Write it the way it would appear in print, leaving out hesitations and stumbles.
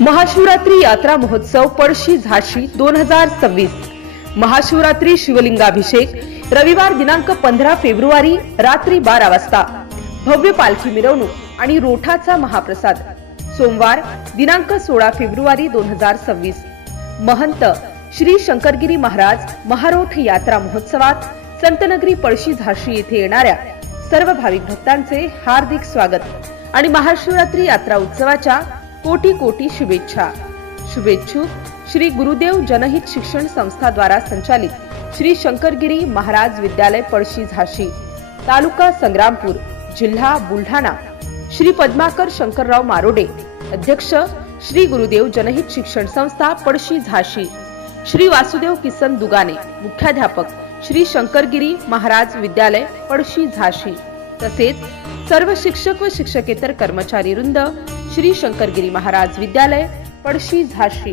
महाशिवरात्री यात्रा महोत्सव पळशी झाशी 2026। महाशिवरात्री शिवलिंगाभिषेक रविवार दिनांक 15 फेब्रुवारी रात्री 12 वाजता भव्य पालखी मिरवणूक आणि रोठाचा महाप्रसाद। सोमवार दिनांक 16 फेब्रुवारी 2026 महंत श्री शंकरगिरी महाराज महारोठ यात्रा महोत्सवात संतनगरी पळशी झाशी येथे येणाऱ्या सर्व भाविक भक्तांचे हार्दिक स्वागत आणि महाशिवरात्री यात्रा उत्सवाच्या कोटी कोटी शुभेच्छा। शुभेच्छुक श्री गुरुदेव जनहित शिक्षण संस्था द्वारा संचालित श्री शंकरगिरी महाराज विद्यालय पळशी झाशी, तालुका संग्रामपूर, जिल्हा बुलढाणा। श्री पद्माकर शंकरराव मारोडे, अध्यक्ष श्री गुरुदेव जनहित शिक्षण संस्था पळशी झाशी। श्री वासुदेव किसन दुगाने, मुख्याध्यापक श्री शंकरगिरी महाराज विद्यालय पळशी झाशी। तसेच सर्व शिक्षक व शिक्षकेतर कर्मचारी वृंद श्री शंकरगिरी महाराज विद्यालय पळशी झाशी।